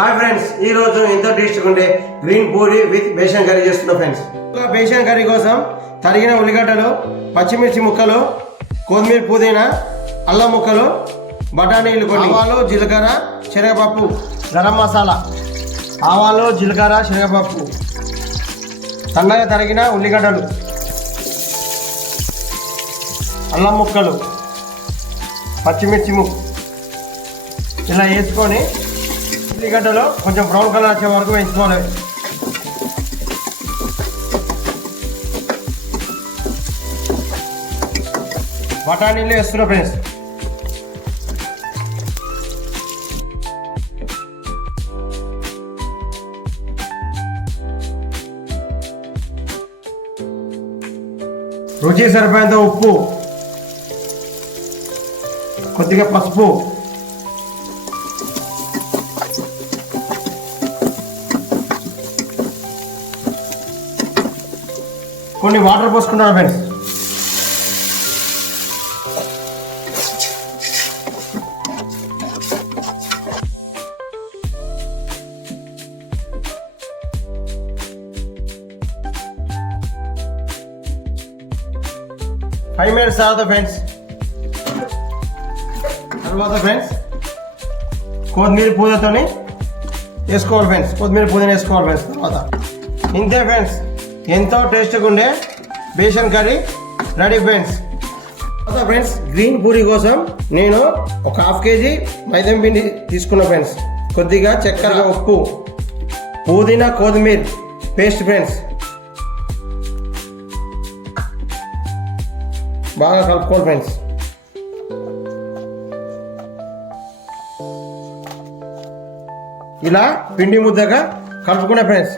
Hi friends, ఈ రోజు ఎంతో టేస్ట్గా ఉండే green puri with besan curry చేస్తున్నా ఫ్రెండ్స్. బేసన్ కర్రీ కోసం తరిగిన ఉల్లిగడ్డలు, పచ్చిమిర్చి ముక్కలు, కొత్తిమీర, పుదీనా, అల్లం ముక్కలు, బఠానీలు, కొన్ని ఆవాలు, జీలకర్ర, శనగపప్పు, గరం మసాలా, ఆవాలు, జీలకర్ర, శనగపప్పు, సన్నగా తరిగిన ఉల్లిగడ్డలు, అల్లం ముక్కలు, పచ్చిమిర్చి ముక్క ఇలా వేసుకొని ఉల్లిగడ్డలో కొంచెం బ్రౌన్ కలర్ వచ్చే వరకు వేయించుకోవాలి. బఠానీలు వేస్తున్నా ఫ్రెండ్స్. రుచి సరిపోయేంత ఉప్పు, కొద్దిగా పసుపు, కొన్ని వాటర్ పోసుకుంటాను ఫ్రెండ్స్. ఫైవ్ మినిట్స్ తర్వాత ఫ్రెండ్స్ కొత్తిమీర పూదతోని వేసుకోవాలి ఫ్రెండ్స్. కొత్తిమీర పుదీనా వేసుకోవాలి ఫ్రెండ్స్. తర్వాత ఇంతే ఫ్రెండ్స్, ఎంతో టేస్ట్గా ఉండే besan curry ready friends. Friends, green puri కోసం నేను ఒక హాఫ్ కేజీ మైదా పిండి తీసుకున్నా ఫ్రెండ్స్. కొద్దిగా చక్కెర, ఉప్పు, పుదీనా, కొత్తిమీర పేస్ట్ ఫ్రెండ్స్. బాగా కలుపుకోండి ఫ్రెండ్స్. ఇలా పిండి ముద్దగా కలుపుకున్నా ఫ్రెండ్స్.